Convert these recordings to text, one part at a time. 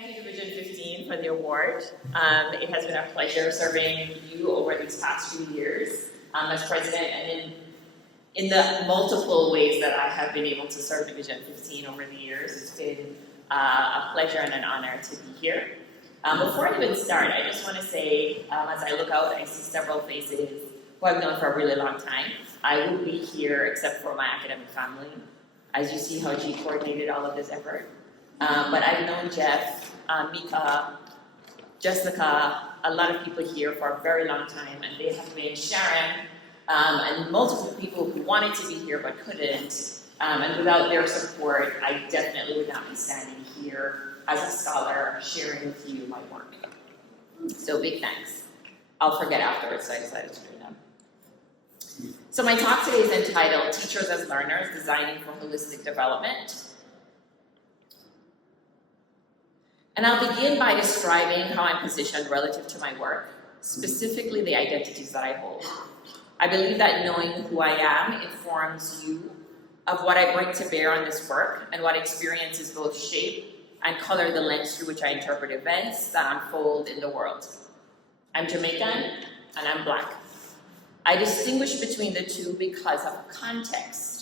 Thank you, Division 15, for the award. It has been a pleasure serving you over these past few years as president, and in the multiple ways that I have been able to serve Division 15 over the years. It's been a pleasure and an honor to be here. Before I even start, I just want to say, as I look out, I see several faces who I've known for a really long time. I would be here except for my academic family, as you see how she coordinated all of this effort. But I've known Jeff, Mika, Jessica, a lot of people here for a very long time, and they have been Sharon, and multiple people who wanted to be here but couldn't. And without their support, I definitely would not be standing here as a scholar sharing with you my work. So big thanks. I'll forget afterwards, so I decided to bring them. So my talk today is entitled Teachers as Learners, Designing for Holistic Development. And I'll begin by describing how I'm positioned relative to my work, specifically the identities that I hold. I believe that knowing who I am informs you of what I bring to bear on this work and what experiences both shape and color the lens through which I interpret events that unfold in the world. I'm Jamaican and I'm Black. I distinguish between the two because of context.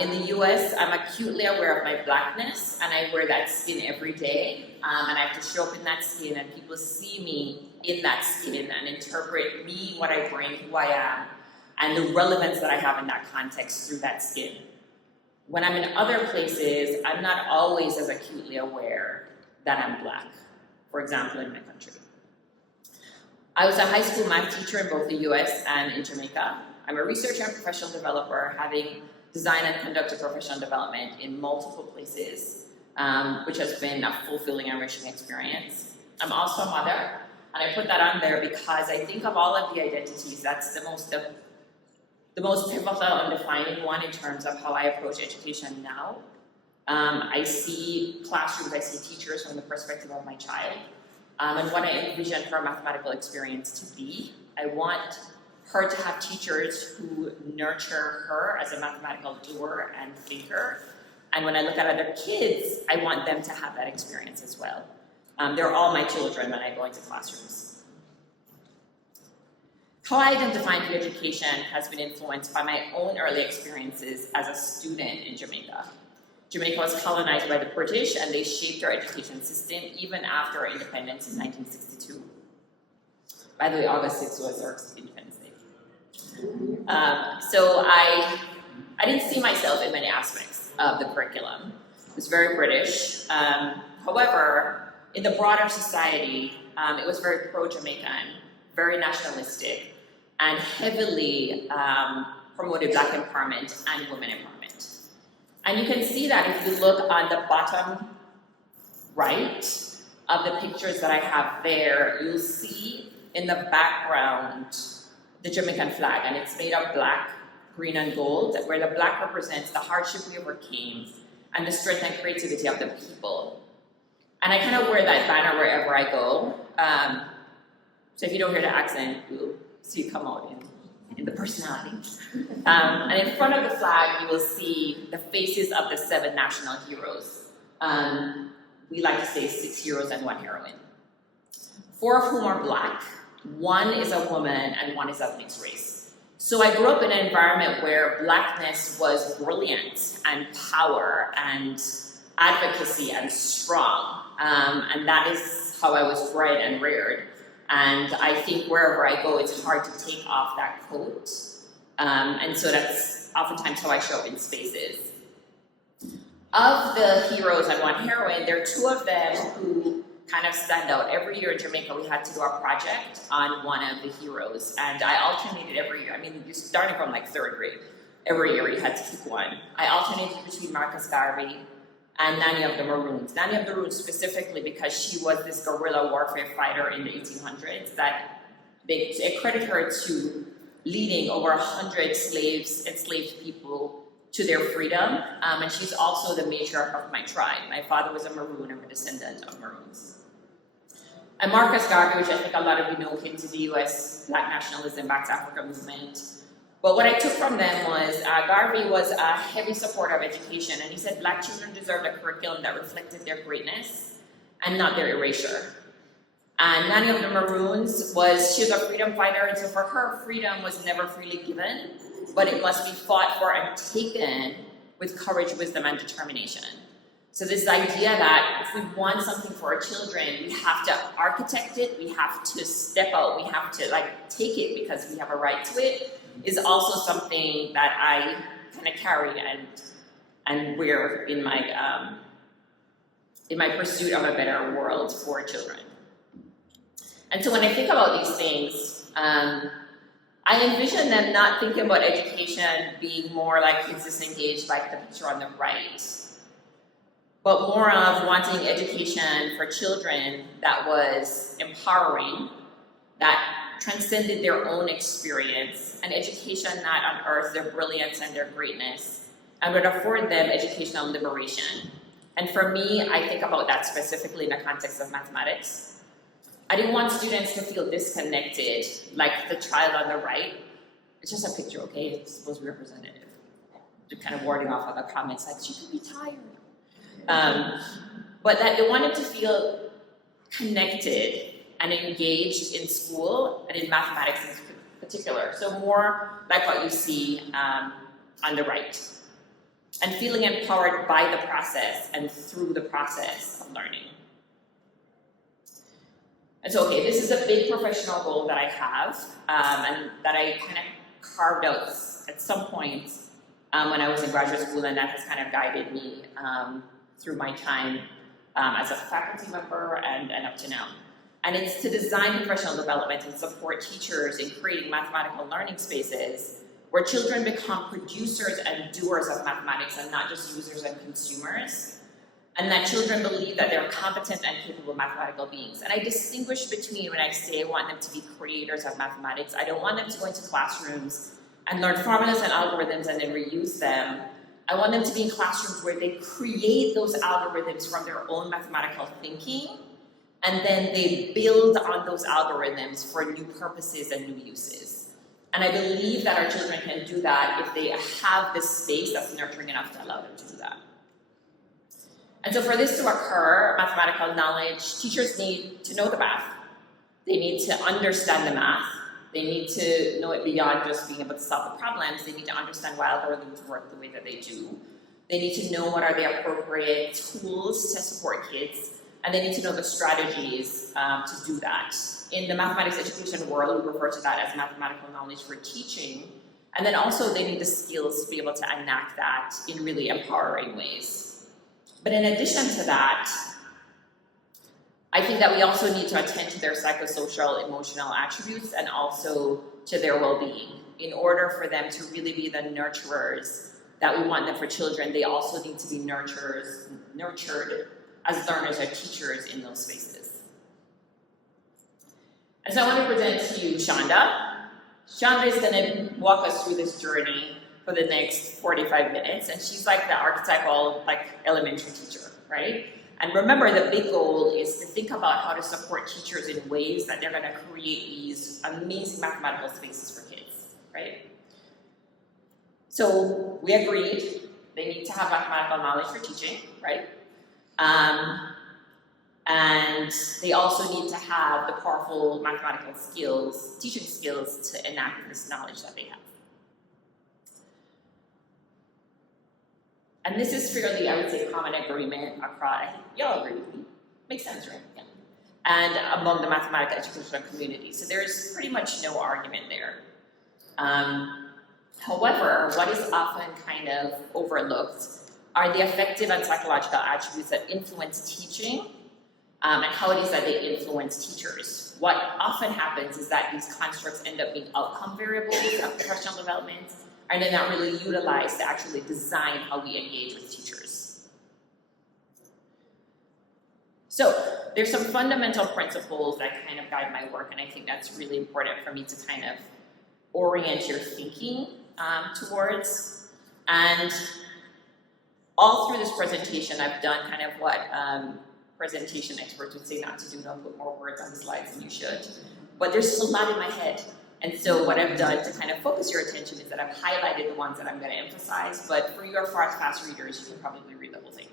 In the US, I'm acutely aware of my Blackness, and I wear that skin every day, and I have to show up in that skin, and people see me in that skin and interpret me, what I bring, who I am, and the relevance that I have in that context through that skin. When I'm in other places, I'm not always as acutely aware that I'm Black, for example, in my country. I was a high school math teacher in both the US and in Jamaica. I'm a researcher and professional developer, having designed and conducted professional development in multiple places, which has been a fulfilling and enriching experience. I'm also a mother, and I put that on there because I think of all of the identities, that's the most pivotal and defining one in terms of how I approach education now. I see classrooms, I see teachers from the perspective of my child, and what I envision her mathematical experience to be. I want her to have teachers who nurture her as a mathematical doer and thinker. And when I look at other kids, I want them to have that experience as well. They're all my children when I go into classrooms. How I identify in education has been influenced by my own early experiences as a student in Jamaica. Jamaica was colonized by the British, and they shaped our education system even after our independence in 1962. By the way, August 6th was our Independence Day. So I didn't see myself in many aspects of the curriculum. It was very British. However, in the broader society, it was very pro-Jamaican, very nationalistic, and heavily promoted Black empowerment and women empowerment. And you can see that if you look on the bottom right of the pictures that I have there, you'll see in the background the Jamaican flag, and it's made of black, green, and gold, where the black represents the hardship we overcame and the strength and creativity of the people. And I kind of wear that banner wherever I go. So if you don't hear the accent, you'll see it come out in the personality. And in front of the flag, you will see the faces of the 7 national heroes. We like to say 6 heroes and 1 heroine. 4 of whom are Black. 1 is a woman and 1 is of mixed race. So I grew up in an environment where Blackness was brilliant and power and advocacy and strong. And that is how I was bred and reared. And I think wherever I go, it's hard to take off that coat. And so that's oftentimes how I show up in spaces. Of the heroes and 1 heroine, there are 2 of them who kind of stand out. Every year in Jamaica, we had to do our project on one of the heroes, and I alternated every year. I mean, you're starting from like 3rd grade. Every year we had to pick one. I alternated between Marcus Garvey and Nanny of the Maroons. Nanny of the Maroons specifically because she was this guerrilla warfare fighter in the 1800s that they credit her to leading over 100 enslaved people to their freedom, and she's also the matriarch of my tribe. My father was a Maroon, I'm a descendant of Maroons. And Marcus Garvey, which I think a lot of you know, came to the US Black nationalism, Back to Africa movement. But what I took from them was Garvey was a heavy supporter of education, and he said Black children deserved a curriculum that reflected their greatness and not their erasure. And Nanny of the Maroons she was a freedom fighter, and so for her, freedom was never freely given, but it must be fought for and taken with courage, wisdom, and determination. So this idea that if we want something for our children, we have to architect it, we have to step out, we have to take it because we have a right to it, is also something that I kind of carry and wear in my pursuit of a better world for children. And so when I think about these things, I envision them not thinking about education being more like kids disengaged, like the picture on the right, but more of wanting education for children that was empowering, that transcended their own experience, an education that unearthed their brilliance and their greatness, and would afford them educational liberation. And for me, I think about that specifically in the context of mathematics. I didn't want students to feel disconnected, like the child on the right. It's just a picture, okay? It's supposed to be representative. They're kind of warding off other comments like, she could be tired. But that they wanted to feel connected and engaged in school and in mathematics in particular. So more like what you see on the right. And feeling empowered by the process and through the process of learning. And so, okay, this is a big professional goal that I have, and that I kind of carved out at some point when I was in graduate school, and that has kind of guided me through my time as a faculty member and up to now. And it's to design professional development and support teachers in creating mathematical learning spaces where children become producers and doers of mathematics and not just users and consumers. And that children believe that they're competent and capable mathematical beings. And I distinguish between when I say I want them to be creators of mathematics. I don't want them to go into classrooms and learn formulas and algorithms and then reuse them. I want them to be in classrooms where they create those algorithms from their own mathematical thinking, and then they build on those algorithms for new purposes and new uses. And I believe that our children can do that if they have this space that's nurturing enough to allow them to do that. And so for this to occur, mathematical knowledge, teachers need to know the math. They need to understand the math. They need to know it beyond just being able to solve the problems. They need to understand why algorithms work the way that they do. They need to know what are the appropriate tools to support kids, and they need to know the strategies to do that. In the mathematics education world, we refer to that as mathematical knowledge for teaching, and then also they need the skills to be able to enact that in really empowering ways. But in addition to that, I think that we also need to attend to their psychosocial, emotional attributes and also to their well-being. In order for them to really be the nurturers that we want them for children, they also need to be nurtured as learners or teachers in those spaces. And so I want to present to you Shonda. Shonda is going to walk us through this journey for the next 45 minutes, and she's like the archetypal elementary teacher, right? And remember, the big goal is to think about how to support teachers in ways that they're going to create these amazing mathematical spaces for kids, right? So we agreed they need to have mathematical knowledge for teaching, right? And they also need to have the powerful mathematical skills, teaching skills to enact this knowledge that they have. And this is fairly, I would say, common agreement across, I think y'all agree with me. Makes sense, right? Yeah. And among the mathematical educational community. So there's pretty much no argument there. However, what is often kind of overlooked are the affective and psychological attributes that influence teaching and how it is that they influence teachers. What often happens is that these constructs end up being outcome variables of professional development, and they're not really utilized to actually design how we engage with teachers. So there's some fundamental principles that kind of guide my work, and I think that's really important for me to kind of orient your thinking towards. And all through this presentation, I've done kind of what presentation experts would say not to do, not put more words on the slides than you should. But there's a lot in my head. And so what I've done to kind of focus your attention is that I've highlighted the ones that I'm going to emphasize, but for your fast readers, you can probably read the whole thing.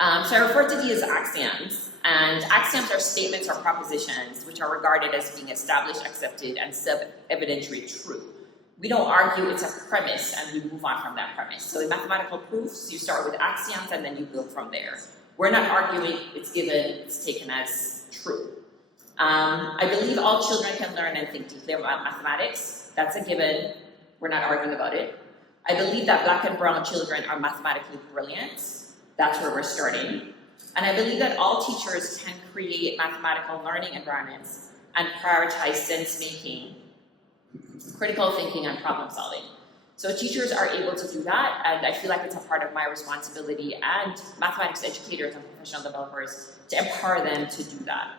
So I refer to these as axioms, and axioms are statements or propositions which are regarded as being established, accepted, and self-evidently true. We don't argue, it's a premise, and we move on from that premise. So in mathematical proofs, you start with axioms and then you build from there. We're not arguing, it's given, it's taken as true. I believe all children can learn and think deeply about mathematics. That's a given, we're not arguing about it. I believe that black and brown children are mathematically brilliant. That's where we're starting. And I believe that all teachers can create mathematical learning environments and prioritize sense-making, critical thinking, and problem solving. So teachers are able to do that, and I feel like it's a part of my responsibility and mathematics educators and professional developers to empower them to do that.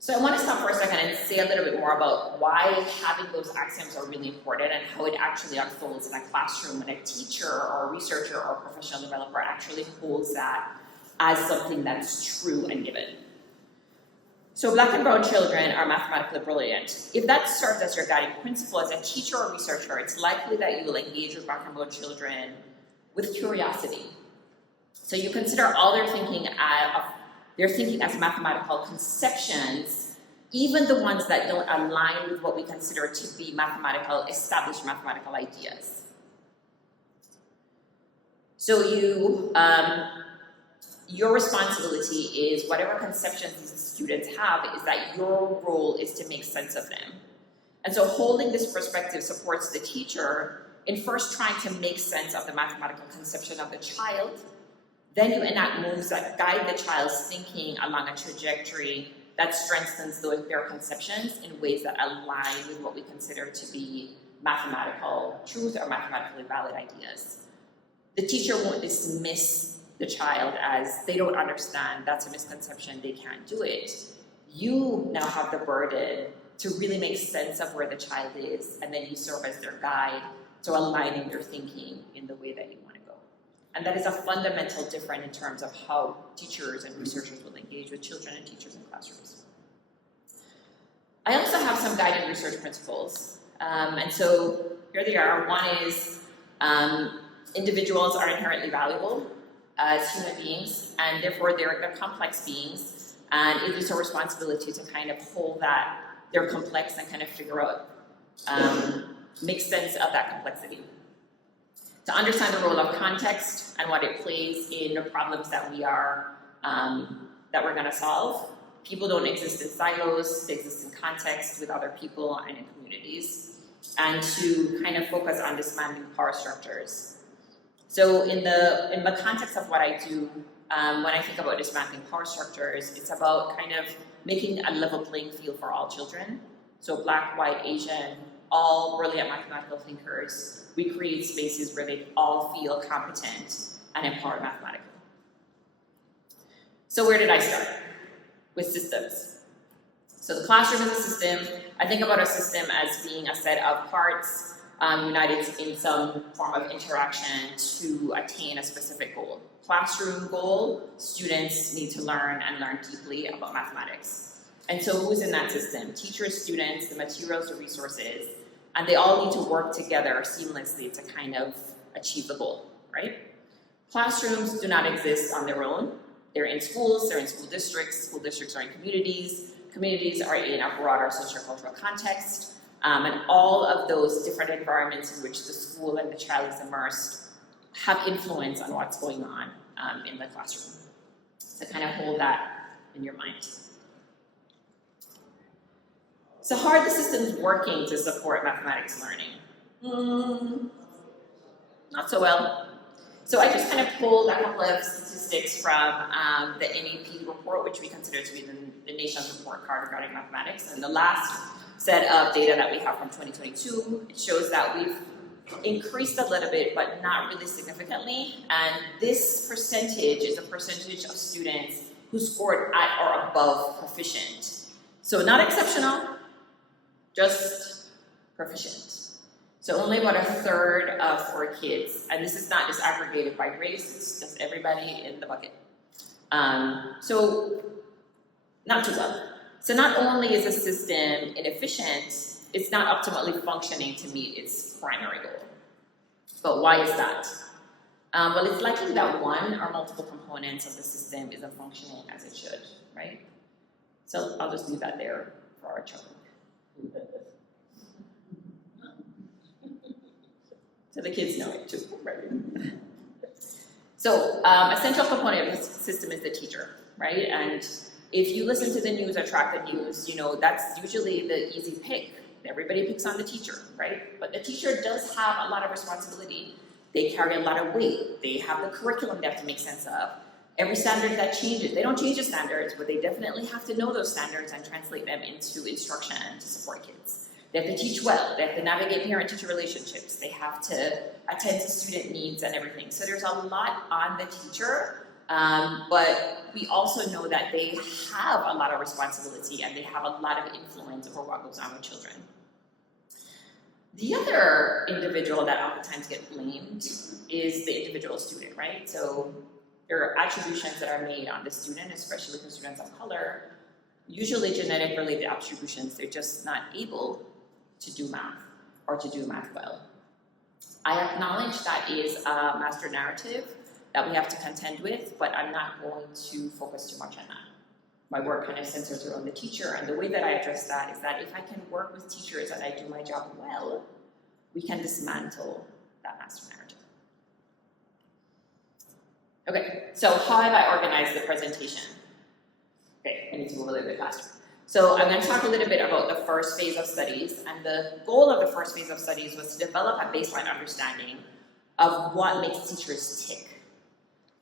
So I want to stop for a second and say a little bit more about why having those axioms are really important and how it actually unfolds in a classroom when a teacher or a researcher or a professional developer actually holds that as something that's true and given. So black and brown children are mathematically brilliant. If that serves as your guiding principle as a teacher or researcher, it's likely that you will engage with black and brown children with curiosity. So you consider all their thinking as mathematical conceptions, even the ones that don't align with what we consider to be established mathematical ideas. So your responsibility is whatever conceptions these students have is that your role is to make sense of them. And so holding this perspective supports the teacher in first trying to make sense of the mathematical conception of the child. Then you enact moves that guide the child's thinking along a trajectory that strengthens their conceptions in ways that align with what we consider to be mathematical truth or mathematically valid ideas. The teacher won't dismiss the child as they don't understand, that's a misconception, they can't do it. You now have the burden to really make sense of where the child is, and then you serve as their guide to aligning their thinking in the way that you want to go. And that is a fundamental difference in terms of how teachers and researchers will engage with children and teachers in classrooms. I also have some guiding research principles. And so here they are. One is individuals are inherently valuable as human beings, and therefore they're complex beings, and it is a responsibility to kind of hold that they're complex and kind of figure out, make sense of that complexity. To understand the role of context and what it plays in the problems that we're going to solve. People don't exist in silos, they exist in context with other people and in communities, and to kind of focus on dismantling power structures. So in the context of what I do, when I think about dismantling power structures, it's about kind of making a level playing field for all children. So black, white, Asian, all brilliant mathematical thinkers. We create spaces where they all feel competent and empowered mathematically. So where did I start? With systems. So the classroom is a system. I think about a system as being a set of parts united in some form of interaction to attain a specific goal. Classroom goal, students need to learn and learn deeply about mathematics. And so who's in that system? Teachers, students, the materials, the resources, and they all need to work together seamlessly to kind of achieve the goal, right? Classrooms do not exist on their own. They're in schools, they're in school districts are in communities are in a broader sociocultural context. And all of those different environments in which the school and the child is immersed have influence on what's going on in the classroom. So kind of hold that in your mind. So how are the systems working to support mathematics learning? Not so well. So I just kind of pulled a couple of statistics from the NAP report, which we consider to be the nation's report card regarding mathematics. And the last set of data that we have from 2022, it shows that we've increased a little bit, but not really significantly. And this percentage is a percentage of students who scored at or above proficient. So not exceptional, just proficient. So only about a third of 4 kids, and this is not disaggregated by race, it's just everybody in the bucket. So not too well. So not only is the system inefficient, it's not optimally functioning to meet its primary goal. But why is that? Well, it's likely that one or multiple components of the system isn't functioning as it should, right? So I'll just leave that there for our children. So the kids know it too, right? So a central component of the system is the teacher, right? And if you listen to the news or track the news, you know, that's usually the easy pick. Everybody picks on the teacher, right? But the teacher does have a lot of responsibility. They carry a lot of weight. They have the curriculum they have to make sense of. Every standard that changes, they don't change the standards, but they definitely have to know those standards and translate them into instruction to support kids. They have to teach well. They have to navigate parent-teacher relationships. They have to attend to student needs and everything. So there's a lot on the teacher, but we also know that they have a lot of responsibility and they have a lot of influence over what goes on with children. The other individual that oftentimes get blamed is the individual student, right? So there are attributions that are made on the student, especially with the students of color, usually genetic related attributions. They're just not able to do math or to do math well. I acknowledge that is a master narrative that we have to contend with, but I'm not going to focus too much on that. My work kind of centers around the teacher, and the way that I address that is that if I can work with teachers and I do my job well, we can dismantle that master narrative. Okay, so how have I organized the presentation? Okay, I need to move a little bit faster. So I'm going to talk a little bit about the first phase of studies, and the goal of the first phase of studies was to develop a baseline understanding of what makes teachers tick.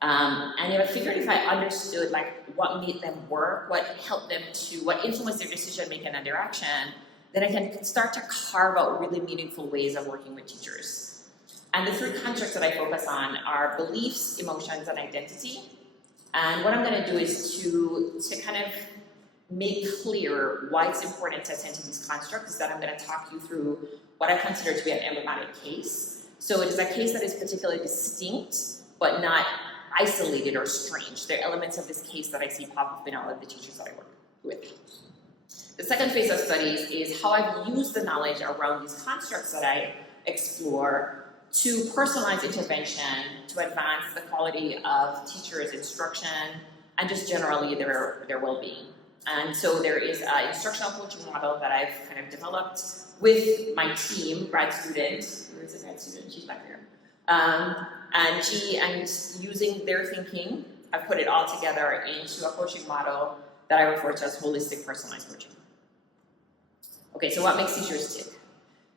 And I figured if I understood like what made them work, what helped them to, what influenced their decision making and their action, then I can start to carve out really meaningful ways of working with teachers. And the three constructs that I focus on are beliefs, emotions, and identity. And what I'm going to do is to kind of make clear why it's important to attend to these constructs is that I'm going to talk you through what I consider to be an emblematic case. So it is a case that is particularly distinct, but not isolated or strange. There are elements of this case that I see pop up in all of the teachers that I work with. The second phase of studies is how I've used the knowledge around these constructs that I explore to personalize intervention to advance the quality of teachers' instruction and just generally their well-being. And so there is an instructional coaching model that I've kind of developed with my team, grad student. Where is the grad student? She's back here. And using their thinking, I've put it all together into a coaching model that I refer to as holistic personalized coaching. Okay, so what makes teachers tick?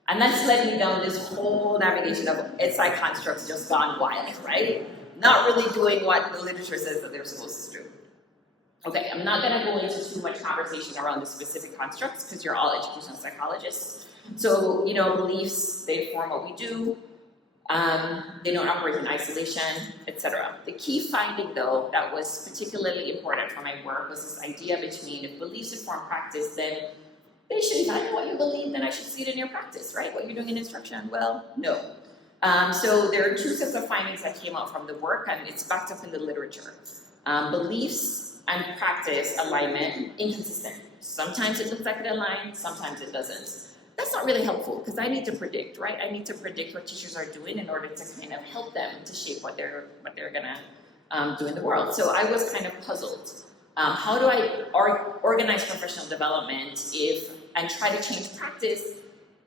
And that's led me down this whole navigation of SI constructs just gone wild, right? Not really doing what the literature says that they're supposed to do. Okay, I'm not going to go into too much conversation around the specific constructs because you're all educational psychologists. So, you know, beliefs, they inform what we do. They don't operate in isolation, etc. The key finding, though, that was particularly important for my work was this idea between if beliefs inform practice, then they should, if I know what you believe, then I should see it in your practice, right? What you're doing in instruction, well, no. So there are two sets of findings that came out from the work, and it's backed up in the literature. Beliefs and practice alignment, inconsistent. Sometimes it looks like it aligns, sometimes it doesn't. That's not really helpful because I need to predict, right? I need to predict what teachers are doing in order to kind of help them to shape what they're gonna do in the world. So I was kind of puzzled. How do I organize professional development and try to change practice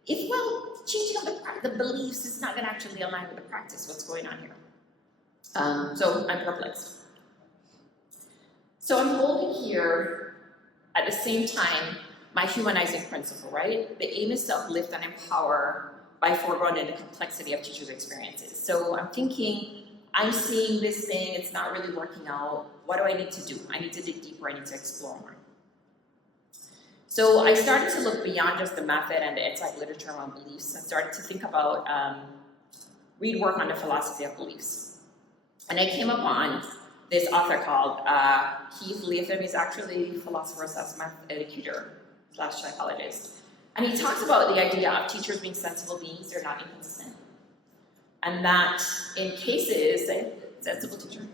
if, well, changing of the beliefs is not gonna actually align with the practice, what's going on here? So I'm perplexed. So I'm holding here at the same time my humanizing principle, right? The aim is to uplift and empower by foregrounding the complexity of teachers' experiences. So I'm thinking, I'm seeing this thing, it's not really working out. What do I need to do? I need to dig deeper, I need to explore more. So I started to look beyond just the method and the ed-psych literature on beliefs and started to think about, read work on the philosophy of beliefs. And I came upon this author called Keith Latham. He's actually a philosopher / math educator / psychologist. And he talks about the idea of teachers being sensible beings, they're not inconsistent. And that in cases, sensible teacher,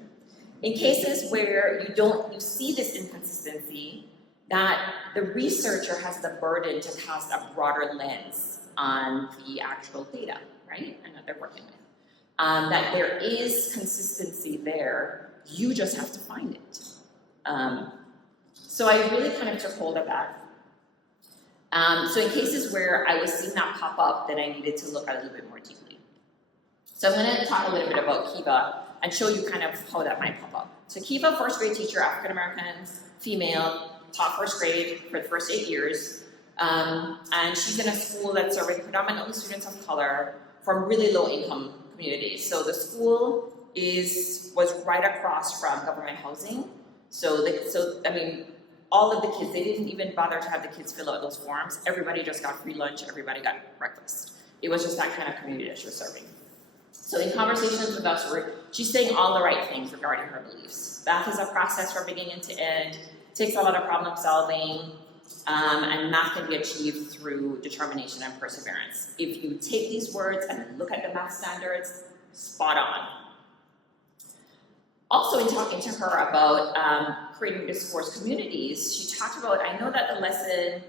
in cases where you see this inconsistency, that the researcher has the burden to cast a broader lens on the actual data, right? And that they're working with. that there is consistency there, you just have to find it. So I really kind of took hold of that. So in cases where I was seeing that pop up, then I needed to look at it a little bit more deeply. So I'm going to talk a little bit about Kiva and show you kind of how that might pop up. So Kiva, first grade teacher, African American, female, taught first grade for the first 8 years. And she's in a school that's serving predominantly students of color from really low income communities. So the school was right across from government housing. So I mean, all of the kids, they didn't even bother to have the kids fill out those forms. Everybody just got free lunch, everybody got breakfast. It was just that kind of community that she was serving. So in conversations with us, she's saying all the right things regarding her beliefs. Math is a process from beginning to end, takes a lot of problem solving, and math can be achieved through determination and perseverance. If you take these words and look at the math standards, spot on. Also, in talking to her about creating discourse communities, she talked about, I know that the lesson,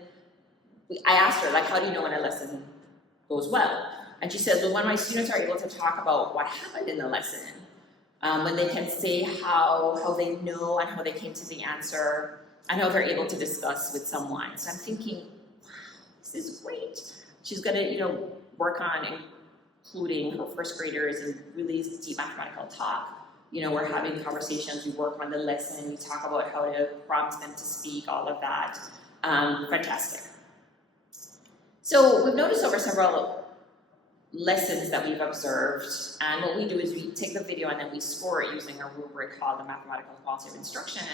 I asked her, like, how do you know when a lesson goes well? And she said, well, when my students are able to talk about what happened in the lesson, when they can say how they know and how they came to the answer, and how they're able to discuss with someone. So I'm thinking, wow, this is great. She's gonna, work on including her first graders in really deep mathematical talk. We're having conversations, we work on the lesson, we talk about how to prompt them to speak, all of that. Fantastic. So we've noticed over several lessons that we've observed, and what we do is we take the video and then we score it using a rubric called the Mathematical Quality of Instruction,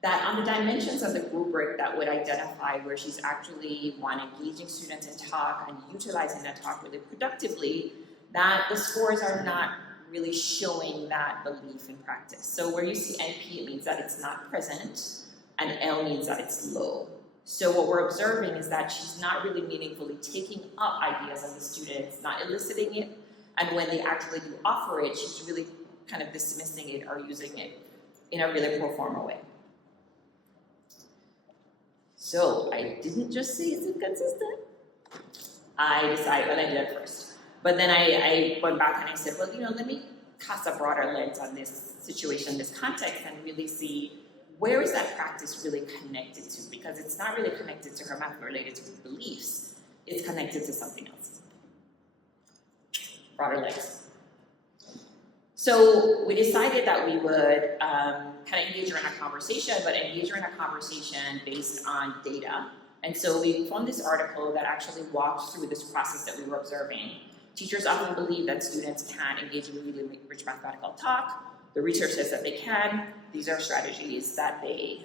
that on the dimensions of the rubric that would identify where she's actually, one, engaging students in talk and utilizing that talk really productively, that the scores are not really showing that belief in practice. So where you see NP, it means that it's not present, and L means that it's low. So what we're observing is that she's not really meaningfully taking up ideas of the students, not eliciting it, and when they actually do offer it, she's really kind of dismissing it or using it in a really pro forma way. So I didn't just say it's inconsistent. I decided, well, I did it first. But then I went back and I said, well, let me cast a broader lens on this situation, this context, and really see where is that practice really connected to? Because it's not really connected to her math related to her beliefs. It's connected to something else. Broader lens. So we decided that we would kind of engage her in a conversation, but engage her in a conversation based on data. And so we found this article that actually walked through this process that we were observing. Teachers often believe that students can engage in really rich mathematical talk. The research says that they can. These are strategies that they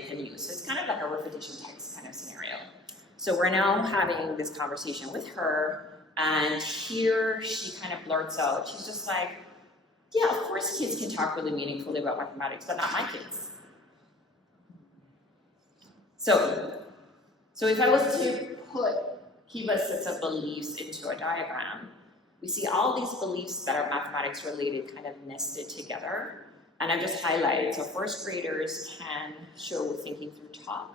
can use. So it's kind of like a refutation text kind of scenario. So we're now having this conversation with her, and here she kind of blurts out. She's just like, yeah, of course kids can talk really meaningfully about mathematics, but not my kids. So if I was to put Kiva's sets of beliefs into a diagram, we see all these beliefs that are mathematics related kind of nested together. And I've just highlighted, so first graders can show thinking through talk.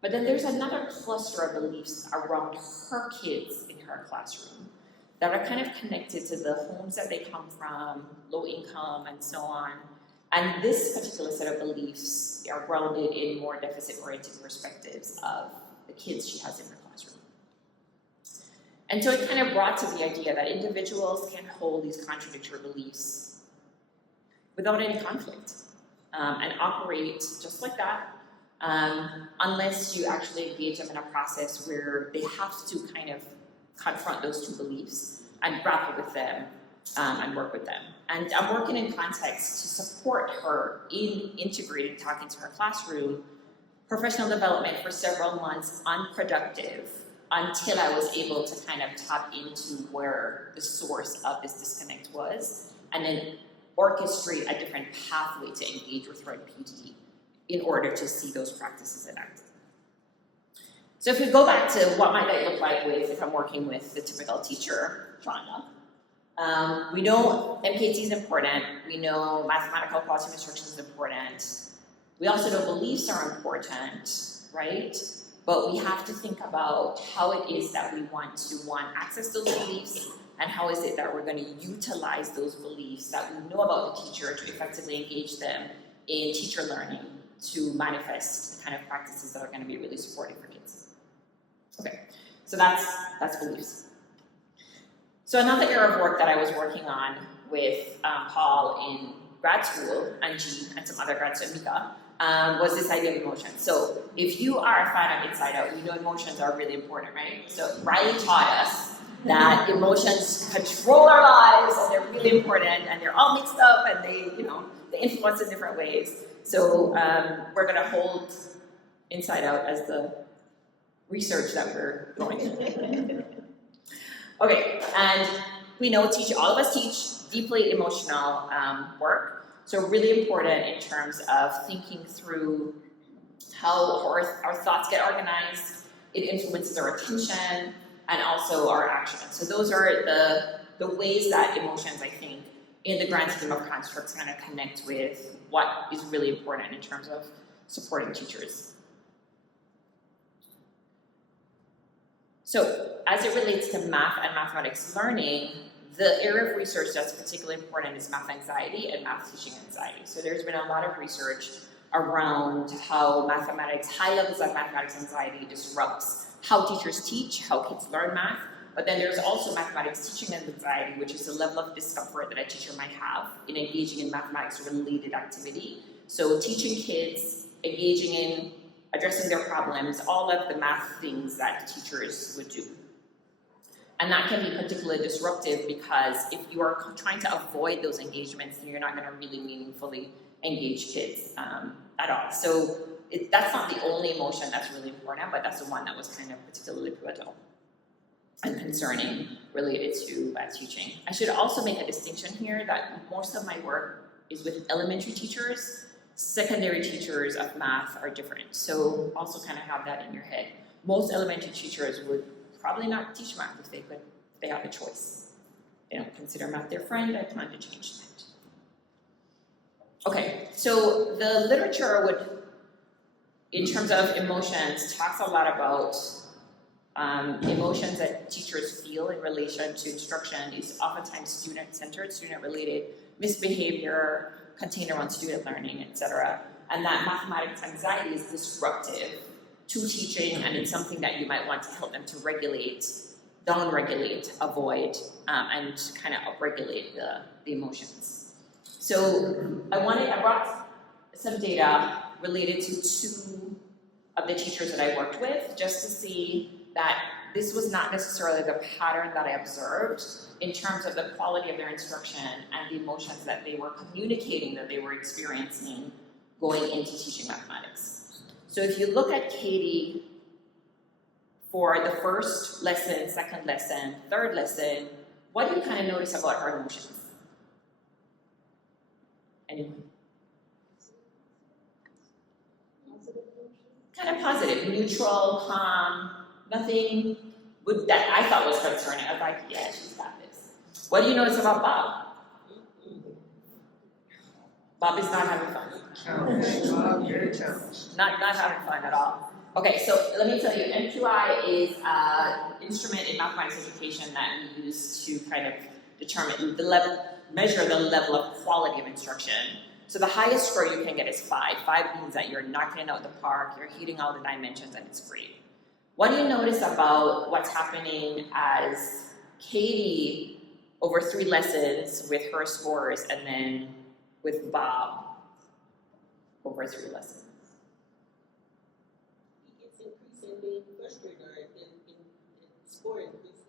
But then there's another cluster of beliefs around her kids in her classroom that are kind of connected to the homes that they come from, low income, and so on. And this particular set of beliefs are grounded in more deficit-oriented perspectives of the kids she has in her classroom. And so it kind of brought to the idea that individuals can hold these contradictory beliefs without any conflict and operate just like that, unless you actually engage them in a process where they have to kind of confront those two beliefs and grapple with them and work with them. And I'm working in context to support her in integrating talk into her classroom, professional development for several months, unproductive, until I was able to kind of tap into where the source of this disconnect was, and then orchestrate a different pathway to engage with her in PD in order to see those practices enacted. So if we go back to what might that look like if I'm working with the typical teacher, Rhonda. We know MKT is important. We know mathematical quality of instruction is important. We also know beliefs are important, right? But we have to think about how it is that we want to, one, access those beliefs, and how is it that we're going to utilize those beliefs that we know about the teacher to effectively engage them in teacher learning to manifest the kind of practices that are going to be really supportive for kids. Okay, so that's beliefs. So another area of work that I was working on with Paul in grad school, and Jean and some other grad students, Mika, was this idea of emotion. So if you are a fan of Inside Out, you know emotions are really important, right? So Riley taught us that emotions control our lives, and they're really important, and they're all mixed up, and they influence in different ways. So we're going to hold Inside Out as the research that we're going. Okay, and we know all of us teach deeply emotional work. So really important in terms of thinking through how our thoughts get organized. It influences our attention and also our actions. So those are the ways that emotions, I think, in the grand scheme of constructs kind of connect with what is really important in terms of supporting teachers. So as it relates to math and mathematics learning, the area of research that's particularly important is math anxiety and math teaching anxiety. So there's been a lot of research around how high levels of mathematics anxiety disrupts how teachers teach, how kids learn math. But then there's also mathematics teaching anxiety, which is a level of discomfort that a teacher might have in engaging in mathematics-related activity. So teaching kids, engaging in addressing their problems, all of the math things that teachers would do. And that can be particularly disruptive because if you are trying to avoid those engagements, then you're not going to really meaningfully engage kids at all. So that's not the only emotion that's really important, but that's the one that was kind of particularly pivotal and concerning related to teaching. I should also make a distinction here that most of my work is with elementary teachers. Secondary teachers of math are different. So also kind of have that in your head. Most elementary teachers would probably not teach math if they have a choice. They don't consider math their friend. I plan to change that. Okay, so the literature would, in terms of emotions, talks a lot about emotions that teachers feel in relation to instruction is oftentimes student-centered, student-related, misbehavior, contained around student learning, etc. And that mathematics anxiety is disruptive to teaching, and it's something that you might want to help them to regulate, down-regulate, avoid, and kind of upregulate the emotions. So I brought some data related to two of the teachers that I worked with, just to see that this was not necessarily the pattern that I observed in terms of the quality of their instruction and the emotions that they were communicating that they were experiencing going into teaching mathematics. So if you look at Katie for the first lesson, second lesson, third lesson, what do you kind of notice about her emotions? Anyone? Kind of positive, neutral, calm, nothing that I thought was concerning. I was like, yeah, she's got this. What do you notice about Bob? Bob is not having fun. Very challenged. Not having fun at all. Okay, so let me tell you, MQI is an instrument in mathematics education that we use to kind of determine measure the level of quality of instruction. So the highest score you can get is 5. 5 means that you're knocking it out the park, you're hitting all the dimensions, and it's great. What do you notice about what's happening as Katie over 3 lessons with her scores, and then with Bob over 3 lessons? It's increasingly frustrating, and score increases.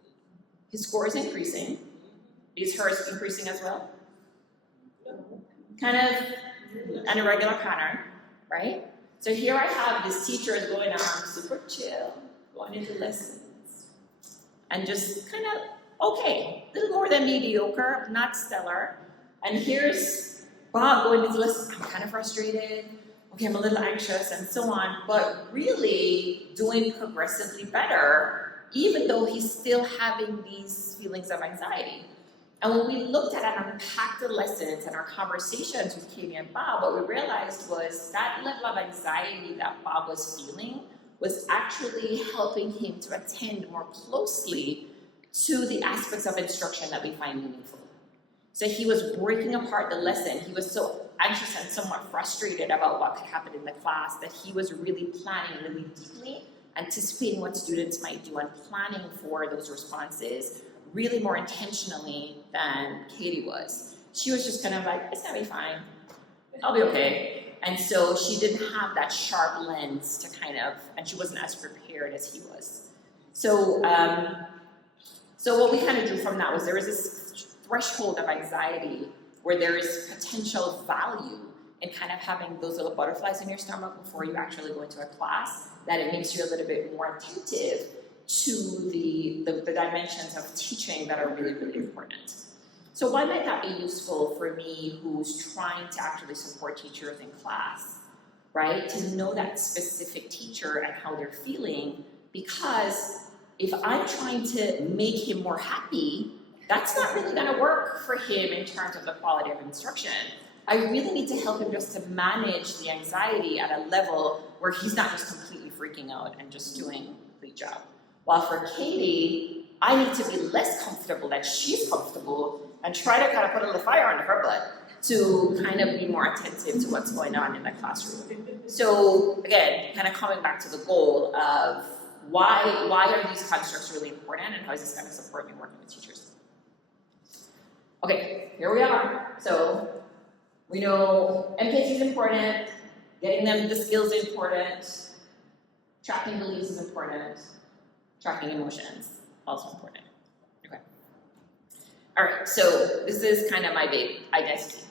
His score is increasing. Is hers increasing as well? No. Kind of an irregular pattern, right? So here I have this teacher is going on super chill, going into lessons, and just kind of okay, a little more than mediocre, not stellar. And here's Bob going into lessons. I'm kind of frustrated. Okay, I'm a little anxious, and so on. But really doing progressively better, even though he's still having these feelings of anxiety. And when we looked at and unpacked the lessons and our conversations with Katie and Bob, what we realized was that level of anxiety that Bob was feeling was actually helping him to attend more closely to the aspects of instruction that we find meaningful. So he was breaking apart the lesson. He was so anxious and somewhat frustrated about what could happen in the class that he was really planning really deeply, anticipating what students might do and planning for those responses really more intentionally than Katie was. She was just kind of like, it's gonna be fine, I'll be okay. And so she didn't have that sharp lens to kind of, and she wasn't as prepared as he was. So, so what we kind of drew from that was there was this threshold of anxiety where there is potential value in kind of having those little butterflies in your stomach before you actually go into a class, that it makes you a little bit more attentive to the dimensions of teaching that are really, really important. So why might that be useful for me who's trying to actually support teachers in class, right? To know that specific teacher and how they're feeling, because if I'm trying to make him more happy, that's not really gonna work for him in terms of the quality of instruction. I really need to help him just to manage the anxiety at a level where he's not just completely freaking out and just doing a complete job. While for Katie, I need to be less comfortable than she's comfortable and try to kind of put a little fire under her butt to kind of be more attentive to what's going on in the classroom. So again, kind of coming back to the goal of why are these constructs really important and how is this going to support me working with teachers? Okay, here we are. So we know MKT is important, getting them the skills is important, tracking beliefs is important, tracking emotions also important. Okay. All right, so this is kind of my big identity.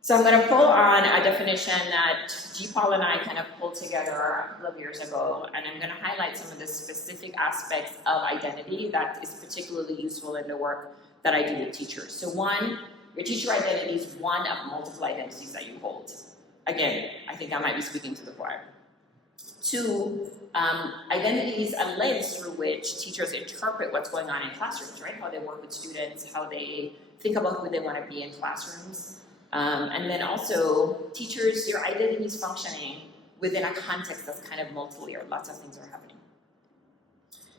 So I'm going to pull on a definition that G. Paul and I kind of pulled together a couple of years ago, and I'm going to highlight some of the specific aspects of identity that is particularly useful in the work that I do with teachers. So one, your teacher identity is one of multiple identities that you hold. Again, I think I might be speaking to the choir. Two, identity is a lens through which teachers interpret what's going on in classrooms, right? How they work with students, how they think about who they want to be in classrooms. And then also, teachers, your identity is functioning within a context that's kind of multi-layered. Lots of things are happening.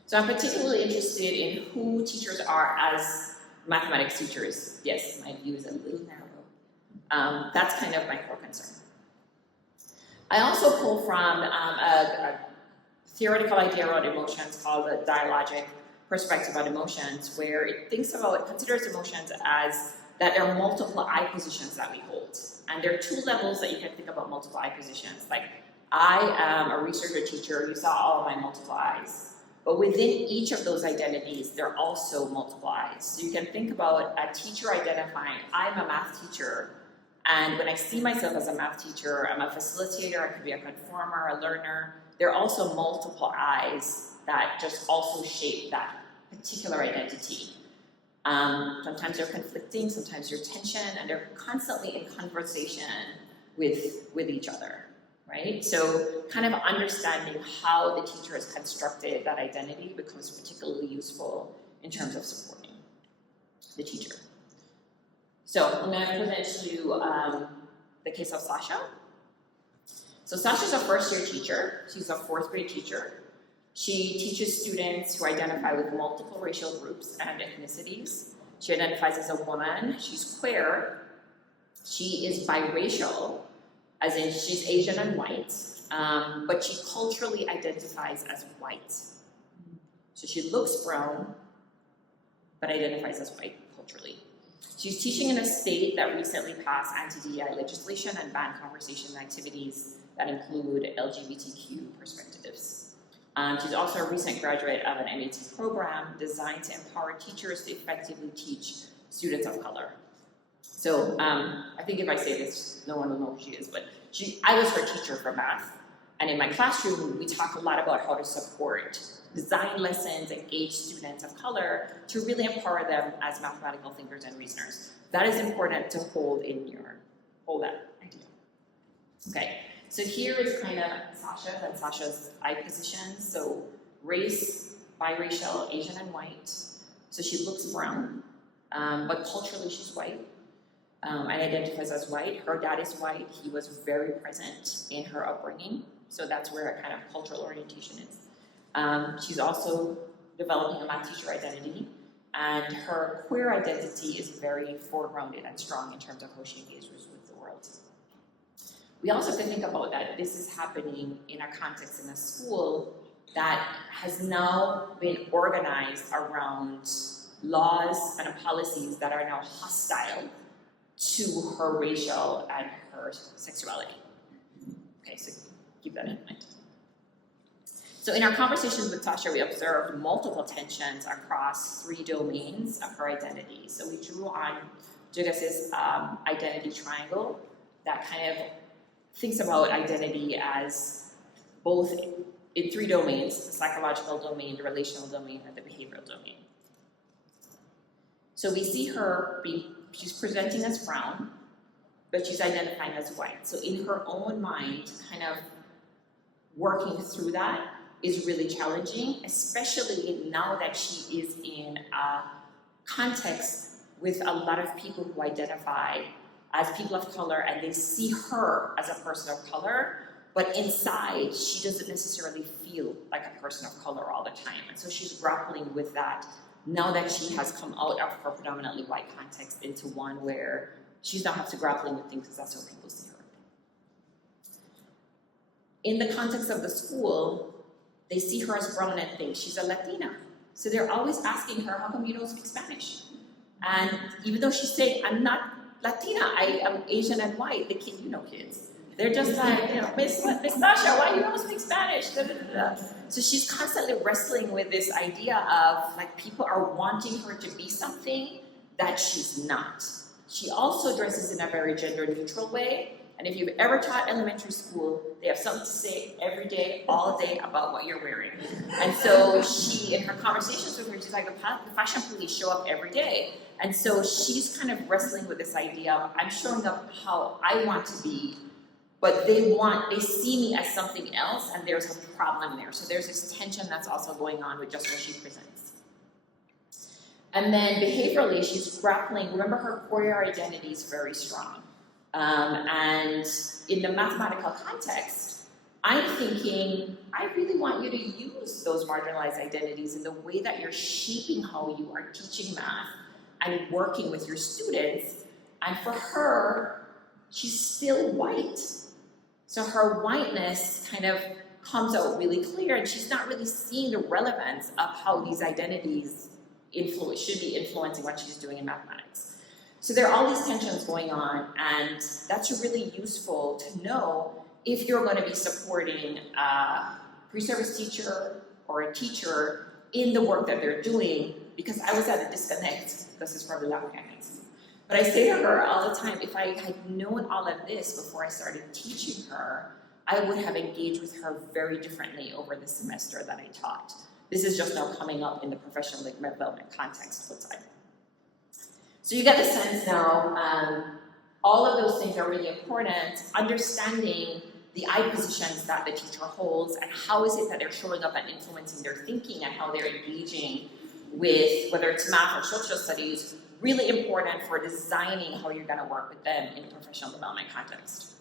So I'm particularly interested in who teachers are as mathematics teachers. Yes, my view is a little narrow. That's kind of my core concern. I also pull from a theoretical idea around emotions called the dialogic perspective on emotions, where it considers emotions as that there are multiple I positions that we hold. And there are two levels that you can think about multiple I positions. Like, I am a researcher teacher, you saw all of my multiple I's. But within each of those identities, there are also multiple I's. So you can think about a teacher identifying, I'm a math teacher, and when I see myself as a math teacher, I'm a facilitator, I could be a conformer, a learner. There are also multiple I's that just also shape that particular identity. Sometimes they're conflicting, sometimes they're tension, and they're constantly in conversation with each other, right? So kind of understanding how the teacher has constructed that identity becomes particularly useful in terms of supporting the teacher. So I'm going to present to you the case of Sasha. So Sasha's a first-year teacher. She's a fourth grade teacher. She teaches students who identify with multiple racial groups and ethnicities. She identifies as a woman. She's queer. She is biracial, as in she's Asian and white, but she culturally identifies as white. So she looks brown, but identifies as white culturally. She's teaching in a state that recently passed anti-DEI legislation and banned conversation activities that include LGBTQ perspectives. She's also a recent graduate of an MAT program designed to empower teachers to effectively teach students of color. So I think if I say this, no one will know who she is, but I was her teacher for math. And in my classroom, we talk a lot about how to support design lessons, engage students of color to really empower them as mathematical thinkers and reasoners. That is important to hold that idea. Okay, so here is kind of Sasha and Sasha's I positions. So race, biracial, Asian and white. So she looks brown, but culturally she's white. And identifies as white. Her dad is white. He was very present in her upbringing. So that's where a kind of cultural orientation is. She's also developing a math teacher identity, and her queer identity is very foregrounded and strong in terms of how she engages with the world. We also have to think about that this is happening in a context in a school that has now been organized around laws and policies that are now hostile to her racial and her sexuality. Okay, so keep that in mind. So in our conversations with Tasha, we observed multiple tensions across 3 domains of her identity. So we drew on Jugas's identity triangle that kind of thinks about identity as both in 3 domains: the psychological domain, the relational domain, and the behavioral domain. So we see her she's presenting as brown, but she's identifying as white. So in her own mind, kind of working through that is really challenging, especially now that she is in a context with a lot of people who identify as people of color, and they see her as a person of color, but inside she doesn't necessarily feel like a person of color all the time. And so she's grappling with that now that she has come out of her predominantly white context into one where she's now have to grappling with things because that's how people see her. In the context of the school, they see her as brown and think she's a Latina. So they're always asking her, how come you don't speak Spanish? And even though she's saying, I'm not Latina, I am Asian and white, the kid, kids. They're just like, Miss Tasha, why you don't speak Spanish? Da, da, da, da. So she's constantly wrestling with this idea of like people are wanting her to be something that she's not. She also dresses in a very gender neutral way. And if you've ever taught elementary school, they have something to say every day, all day about what you're wearing. And so she, in her conversations with her, she's like, the fashion police show up every day. And so she's kind of wrestling with this idea of, I'm showing up how I want to be, but they see me as something else, and there's a problem there. So there's this tension that's also going on with just what she presents. And then behaviorally, she's grappling, remember her queer identity is very strong. And in the mathematical context, I'm thinking, I really want you to use those marginalized identities in the way that you're shaping how you are teaching math and working with your students. And for her, she's still white. So her whiteness kind of comes out really clear, and she's not really seeing the relevance of how these identities should be influencing what she's doing in mathematics. So there are all these tensions going on, and that's really useful to know if you're going to be supporting a pre-service teacher or a teacher in the work that they're doing, because I was at a disconnect. This is probably not what I meant. But I say to her all the time, if I had known all of this before I started teaching her, I would have engaged with her very differently over the semester that I taught. This is just now coming up in the professional development context full time. So you get the sense now, all of those things are really important, understanding the I positions that the teacher holds and how is it that they're showing up and influencing their thinking and how they're engaging with, whether it's math or social studies, really important for designing how you're gonna work with them in a professional development context.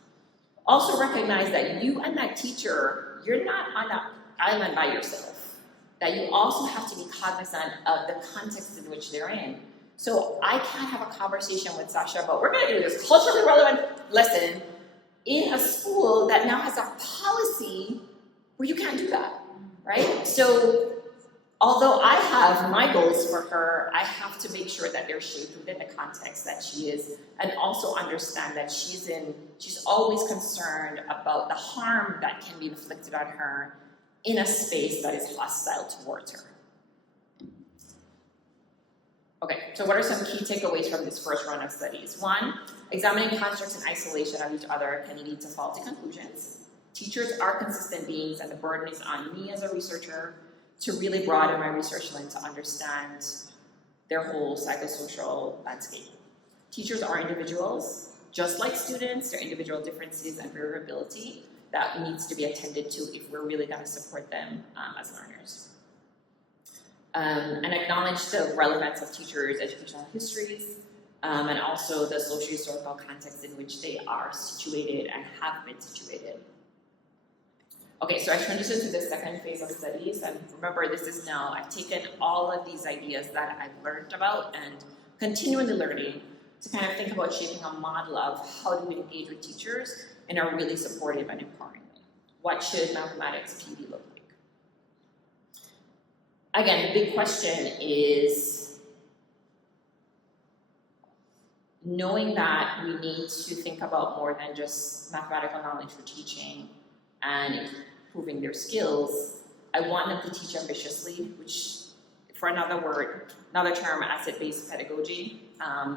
Also recognize that you and that teacher, you're not on that island by yourself, that you also have to be cognizant of the context in which they're in. So I can't have a conversation with Sasha about, we're going to do this culturally relevant lesson in a school that now has a policy where you can't do that, right? So although I have my goals for her, I have to make sure that they're shaped within the context that she is, and also understand that she's always concerned about the harm that can be inflicted on her in a space that is hostile towards her. Okay, so what are some key takeaways from this first round of studies? 1, examining constructs in isolation of each other can lead to faulty conclusions. Teachers are consistent beings, and the burden is on me as a researcher to really broaden my research lens to understand their whole psychosocial landscape. Teachers are individuals, just like students, their individual differences and variability that needs to be attended to if we're really going to support them as learners. And acknowledge the relevance of teachers' educational histories, and also the socio-historical context in which they are situated and have been situated. Okay, so I transitioned to the second phase of studies, and remember this is now, I've taken all of these ideas that I've learned about and continually learning to kind of think about shaping a model of how do we engage with teachers in a really supportive and empowering way. What should mathematics PD look like? Again, the big question is knowing that we need to think about more than just mathematical knowledge for teaching and improving their skills. I want them to teach ambitiously, which, for another term, asset-based pedagogy.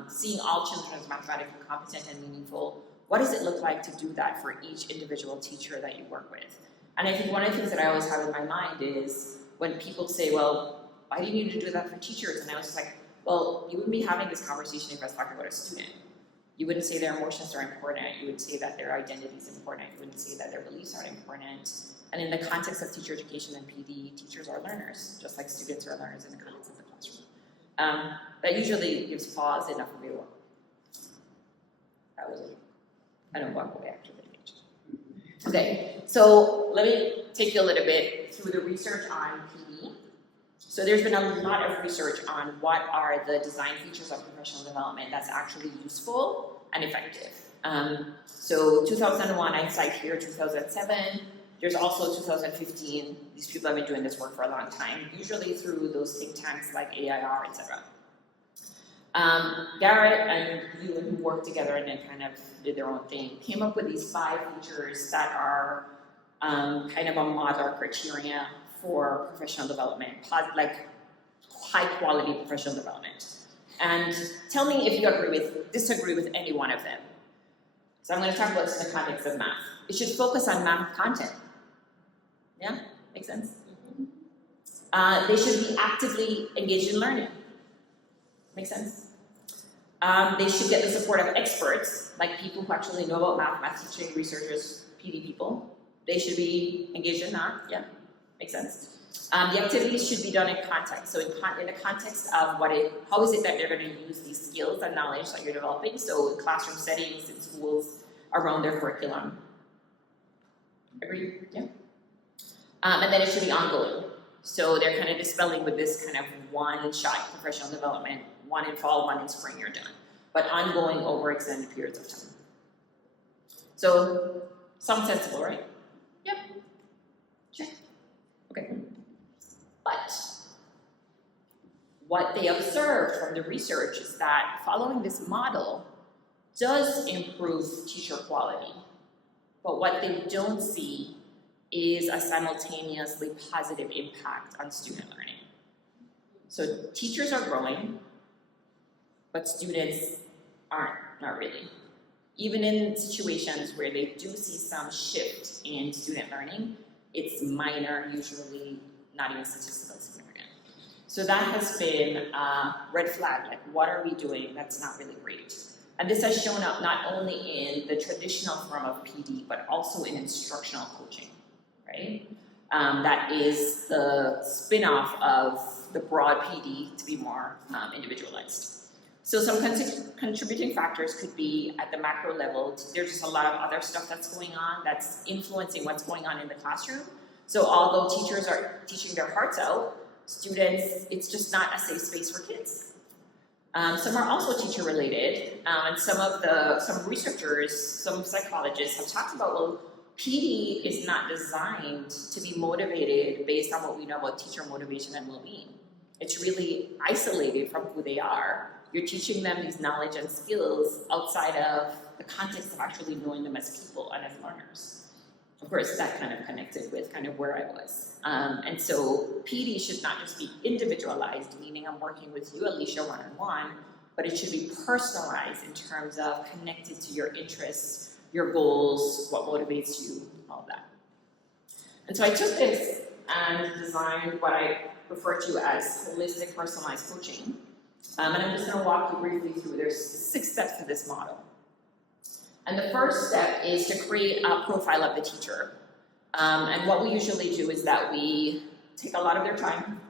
Seeing all children as mathematically competent and meaningful. What does it look like to do that for each individual teacher that you work with? And I think one of the things that I always have in my mind is when people say, well, why do you need to do that for teachers? And I was just like, well, you wouldn't be having this conversation if I was talking about a student. You wouldn't say their emotions are important. You would say that their identity is important. You wouldn't say that their beliefs are important. And in the context of teacher education and PD, teachers are learners, just like students are learners in the context of the classroom. That usually gives pause enough for me to walk. That was it. I don't walk away after the page. Okay, so let me take you a little bit through the research on PD. So there's been a lot of research on what are the design features of professional development that's actually useful and effective. So 2001, I cite here 2007. There's also 2015. These people have been doing this work for a long time, usually through those think tanks like AIR, etc. Garrett and Dionne, who worked together and then kind of did their own thing, came up with these 5 features that are kind of a model or criteria for professional development, like high quality professional development. And tell me if you disagree with any one of them. So I'm going to talk about this in the context of math. It should focus on math content. Yeah, makes sense? They should be actively engaged in learning. Makes sense? They should get the support of experts, like people who actually know about math teaching, researchers, PD people. They should be engaged in that. Yeah, makes sense. The activities should be done in context. So in the context of how is it that they're going to use these skills and knowledge that you're developing? So in classroom settings, in schools, around their curriculum. Agree? Yeah. And then it should be ongoing. So they're kind of dispelling with this kind of one-shot professional development, one in fall, one in spring, you're done. But ongoing over extended periods of time. So, sounds sensible, right? Yep. Sure. Okay. But what they observed from the research is that following this model does improve teacher quality. But what they don't see is a simultaneously positive impact on student learning. So teachers are growing, but students aren't, not really. Even in situations where they do see some shift in student learning, it's minor, usually not even statistically significant. So that has been a red flag, like what are we doing that's not really great? And this has shown up not only in the traditional form of PD, but also in instructional coaching, right? That is the spin-off of the broad PD to be more individualized. So some contributing factors could be at the macro level. There's just a lot of other stuff that's going on that's influencing what's going on in the classroom. So although teachers are teaching their hearts out, students, it's just not a safe space for kids. Some are also teacher related, and some researchers, some psychologists have talked about, well, PD is not designed to be motivated based on what we know about teacher motivation and well-being. It's really isolated from who they are. You're teaching them these knowledge and skills outside of the context of actually knowing them as people and as learners. Of course, that kind of connected with kind of where I was. And so PD should not just be individualized, meaning I'm working with you, Alicia, one-on-one, but it should be personalized in terms of connected to your interests, your goals, what motivates you, all of that. And so I took this and designed what I refer to as holistic personalized coaching. And I'm just going to walk you briefly through. There's 6 steps to this model. And the first step is to create a profile of the teacher. And what we usually do is that we take a lot of their time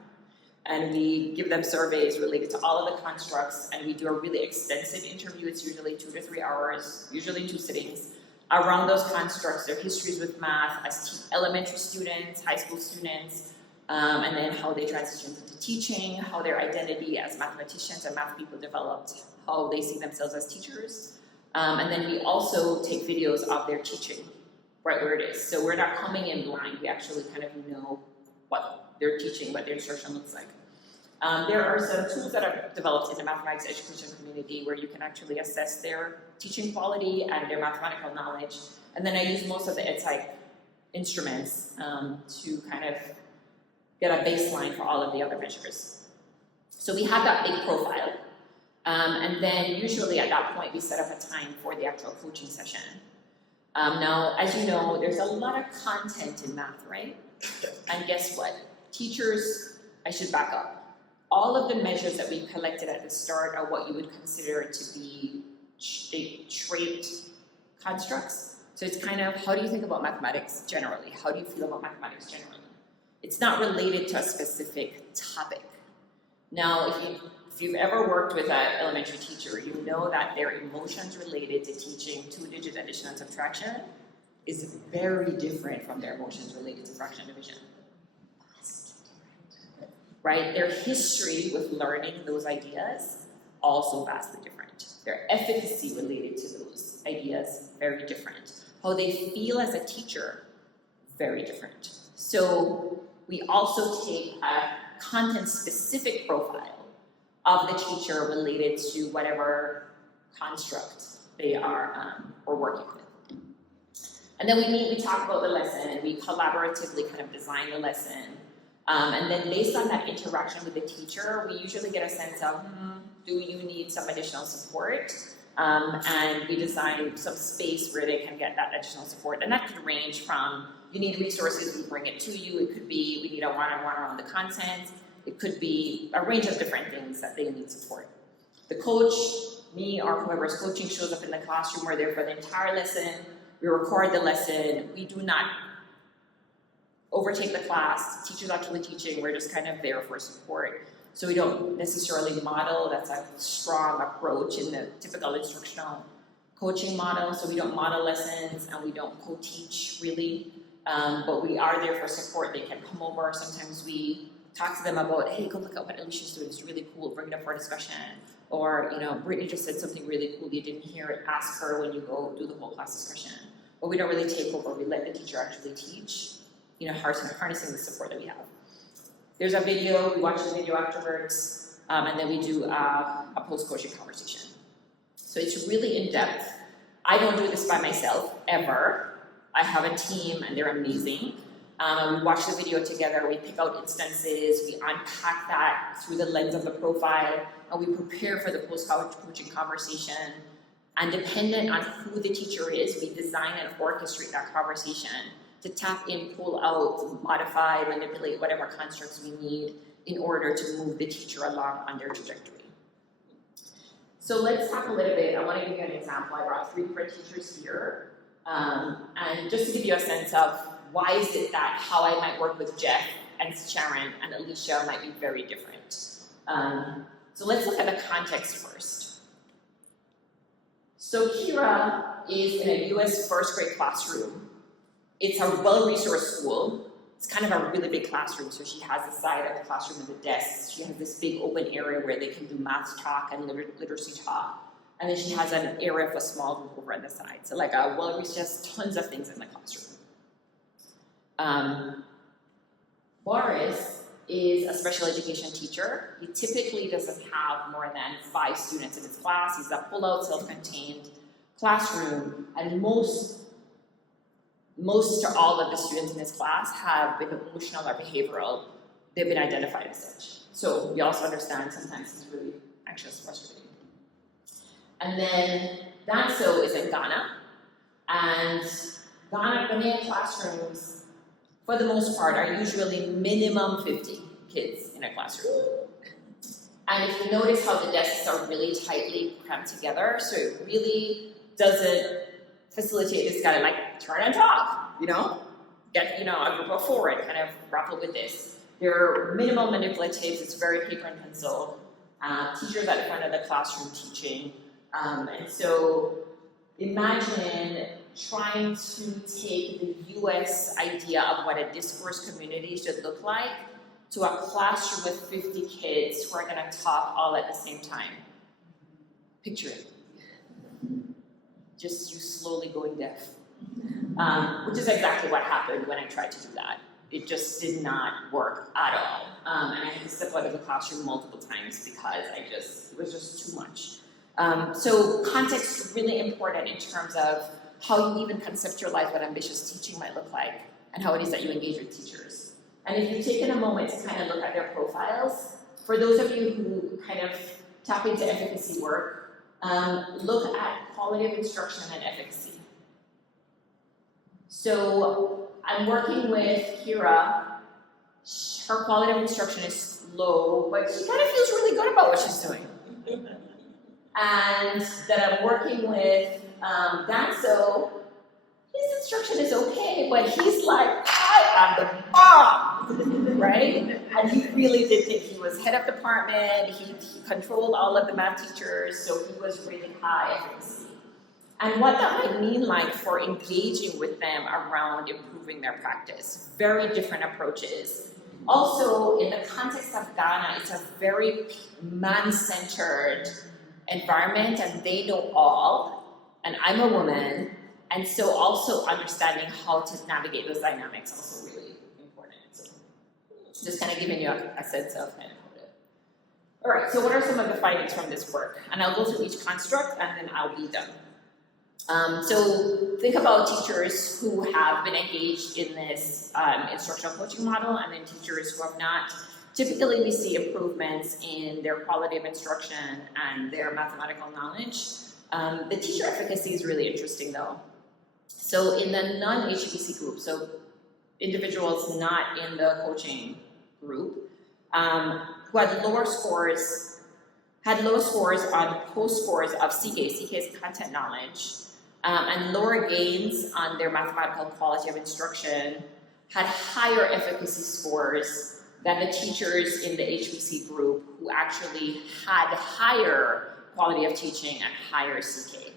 and we give them surveys related to all of the constructs, and we do a really extensive interview. It's usually 2 to 3 hours, usually 2 sittings, around those constructs, their histories with math as elementary students, high school students, and then how they transitioned into teaching, how their identity as mathematicians and math people developed, how they see themselves as teachers. And then we also take videos of their teaching, right where it is. So we're not coming in blind, we actually kind of know what they're teaching, what their instruction looks like. There are some tools that are developed in the mathematics education community where you can actually assess their teaching quality and their mathematical knowledge. And then I use most of the EdSci instruments to kind of get a baseline for all of the other measures. So we have that big profile. And then usually at that point we set up a time for the actual coaching session. Now, as you know, there's a lot of content in math, right? And guess what? Teachers, I should back up. All of the measures that we collected at the start are what you would consider to be trait constructs. So it's kind of, how do you think about mathematics generally? How do you feel about mathematics generally? It's not related to a specific topic. Now, if you've ever worked with an elementary teacher, you know that their emotions related to teaching two-digit addition and subtraction is very different from their emotions related to fraction division. Right? Their history with learning those ideas, also vastly different. Their efficacy related to those ideas, very different. How they feel as a teacher, very different. So we also take a content-specific profile of the teacher related to whatever construct they are working with. And then we meet, we talk about the lesson, we collaboratively kind of design the lesson. And then based on that interaction with the teacher, we usually get a sense of, do you need some additional support? And we design some space where they can get that additional support. And that could range from, you need resources, we bring it to you. It could be, we need a one-on-one around the content. It could be a range of different things that they need support. The coach, me, or whoever's coaching shows up in the classroom. We're there for the entire lesson. We record the lesson. We do not overtake the class. Teachers actually teaching. We're just kind of there for support. So we don't necessarily model. That's a strong approach in the typical instructional coaching model. So we don't model lessons and we don't co-teach really. But we are there for support. They can come over. Sometimes we talk to them about, hey, go look at what Alicia's doing. It's really cool. Bring it up for discussion. Or, you know, Brittany just said something really cool. You didn't hear it. Ask her when you go do the whole class discussion. But we don't really take over. We let the teacher actually teach, you know, harnessing the support that we have. There's a video. We watch the video afterwards. And then we do a post-coaching conversation. So it's really in-depth. I don't do this by myself, ever. I have a team, and they're amazing. We watch the video together, we pick out instances, we unpack that through the lens of the profile, and we prepare for the post-coaching conversation. And dependent on who the teacher is, we design and orchestrate that conversation to tap in, pull out, modify, manipulate whatever constructs we need in order to move the teacher along on their trajectory. So let's talk a little bit. I want to give you an example. I brought 3 different teachers here. And just to give you a sense of why is it that how I might work with Jeff and Sharon and Alicia might be very different. So let's look at the context first. So Kira is in a US first grade classroom. It's a well-resourced school. It's kind of a really big classroom, so she has the side of the classroom with the desks. She has this big open area where they can do math talk and literacy talk. And then she has an area for small group over on the side. So like just tons of things in the classroom. Boris is a special education teacher. He typically doesn't have more than 5 students in his class. He's a pull-out, self-contained classroom, and most to all of the students in his class have been emotional or behavioral. They've been identified as such. So we also understand sometimes he's really anxious, frustrated. And then Danso is in Ghana, and Ghanaian classrooms, for the most part, are usually minimum 50 kids in a classroom. And if you notice how the desks are really tightly cramped together, so it really doesn't facilitate this guy to like turn and talk, you know? Get, you know, a group of 4 and kind of grapple with this. They're minimal manipulatives, it's very paper and pencil. Teachers at the front of the classroom teaching. And so imagine trying to take the US idea of what a discourse community should look like to a classroom with 50 kids who are going to talk all at the same time. Picture it. Just you slowly going deaf. Which is exactly what happened when I tried to do that. It just did not work at all. And I had to step out of the classroom multiple times because it was just too much. So context is really important in terms of how you even conceptualize what ambitious teaching might look like and how it is that you engage with teachers. And if you've taken a moment to kind of look at their profiles, for those of you who kind of tap into efficacy work, look at quality of instruction and efficacy. So I'm working with Kira. Her quality of instruction is low, but she kind of feels really good about what she's doing. And that I'm working with Danso. His instruction is okay, but he's like, I am the bomb, right? And he really did think he was head of department. He controlled all of the math teachers, so he was really high efficacy. And what that might mean like for engaging with them around improving their practice. Very different approaches. Also, in the context of Ghana, it's a very man-centered environment, and they know all, and I'm a woman, and so also understanding how to navigate those dynamics is also really important. So just kind of giving you a sense of kind of how to. All right, so what are some of the findings from this work? And I'll go through each construct, and then I'll be done. So think about teachers who have been engaged in this instructional coaching model and then teachers who have not. Typically we see improvements in their quality of instruction and their mathematical knowledge. The teacher efficacy is really interesting though. So in the non-HBC group, so individuals not in the coaching group, who had low scores on post scores of CK is content knowledge, and lower gains on their mathematical quality of instruction, had higher efficacy scores than the teachers in the HBC group who actually had higher quality of teaching and higher CK.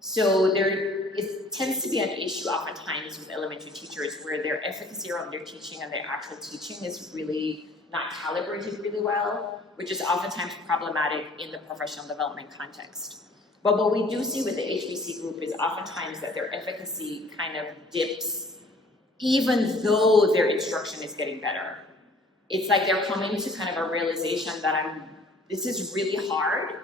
So it tends to be an issue oftentimes with elementary teachers where their efficacy around their teaching and their actual teaching is really not calibrated really well, which is oftentimes problematic in the professional development context. But what we do see with the HBC group is oftentimes that their efficacy kind of dips even though their instruction is getting better. It's like they're coming to kind of a realization that this is really hard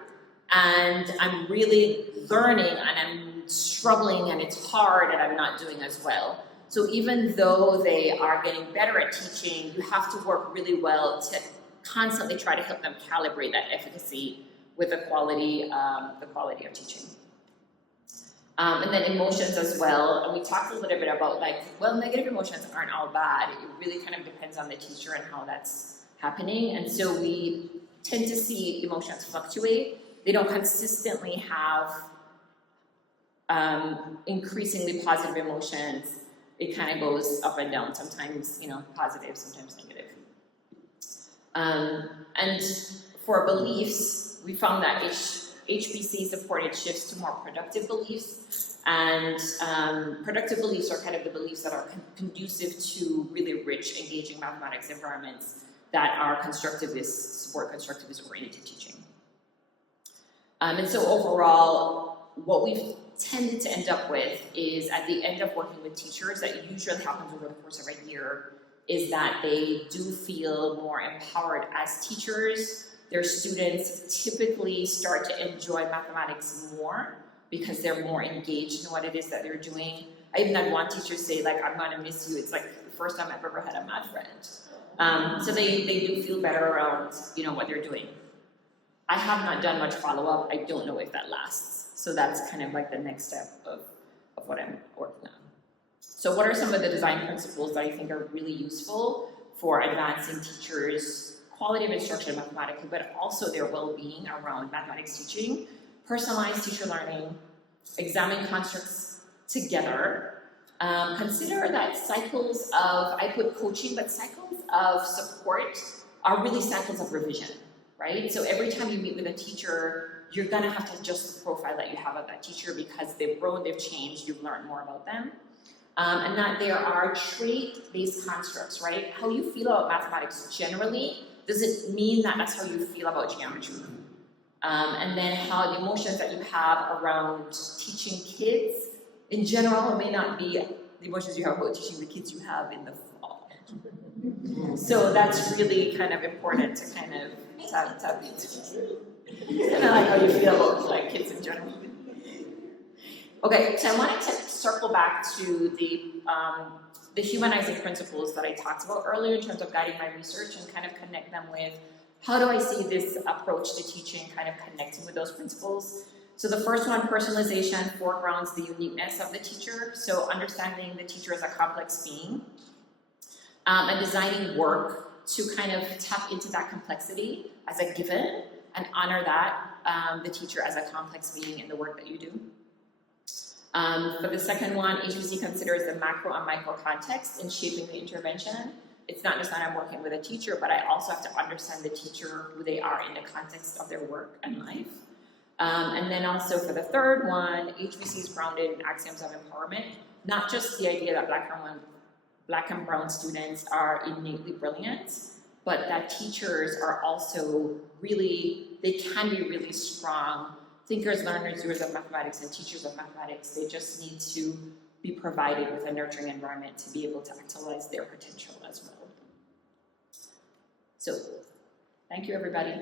and I'm really learning and I'm struggling and it's hard and I'm not doing as well. So even though they are getting better at teaching, you have to work really well to constantly try to help them calibrate that efficacy with the quality of teaching. And then emotions as well. And we talked a little bit about negative emotions aren't all bad. It really kind of depends on the teacher and how that's happening. And so we tend to see emotions fluctuate. They don't consistently have increasingly positive emotions. It kind of goes up and down, sometimes, positive, sometimes negative. And for beliefs, we found that HBC supported shifts to more productive beliefs, and productive beliefs are kind of the beliefs that are conducive to really rich, engaging mathematics environments that are support constructivist-oriented teaching. And so overall, what we've tended to end up with is at the end of working with teachers, that usually happens over the course of a year, is that they do feel more empowered as teachers. Their students typically start to enjoy mathematics more because they're more engaged in what it is that they're doing. I even had one teacher say, I'm gonna miss you. It's like the first time I've ever had a math friend. So they do feel better around, what they're doing. I have not done much follow-up. I don't know if that lasts. So that's kind of like the next step of what I'm working on. So what are some of the design principles that I think are really useful for advancing teachers' quality of instruction mathematically, but also their well-being around mathematics teaching? Personalized teacher learning, examine constructs together, consider that cycles of, I put coaching, but cycles of support are really cycles of revision, right? So every time you meet with a teacher, you're gonna have to adjust the profile that you have of that teacher because they've grown, they've changed, you've learned more about them. And that there are trait-based constructs, right? How you feel about mathematics generally doesn't mean that that's how you feel about geometry. And then how the emotions that you have around teaching kids in general may not be the emotions you have about teaching the kids you have in the fall. So that's really kind of important to kind of tap into. It's kind of like how you feel about like kids in general. Okay, so I wanted to circle back to the humanizing principles that I talked about earlier in terms of guiding my research and kind of connect them with how do I see this approach to teaching kind of connecting with those principles. So the first one, personalization, foregrounds the uniqueness of the teacher. So understanding the teacher as a complex being and designing work to kind of tap into that complexity as a given and honor that, the teacher as a complex being in the work that you do. For the second one, HBC considers the macro and micro context in shaping the intervention. It's not just that I'm working with a teacher, but I also have to understand the teacher, who they are in the context of their work and life. And then also for the third one, HBC is grounded in axioms of empowerment, not just the idea that Black and brown students are innately brilliant, but that teachers are also really, they can be really strong thinkers, learners, doers of mathematics, and teachers of mathematics. They just need to be provided with a nurturing environment to be able to actualize their potential as well. So, thank you everybody.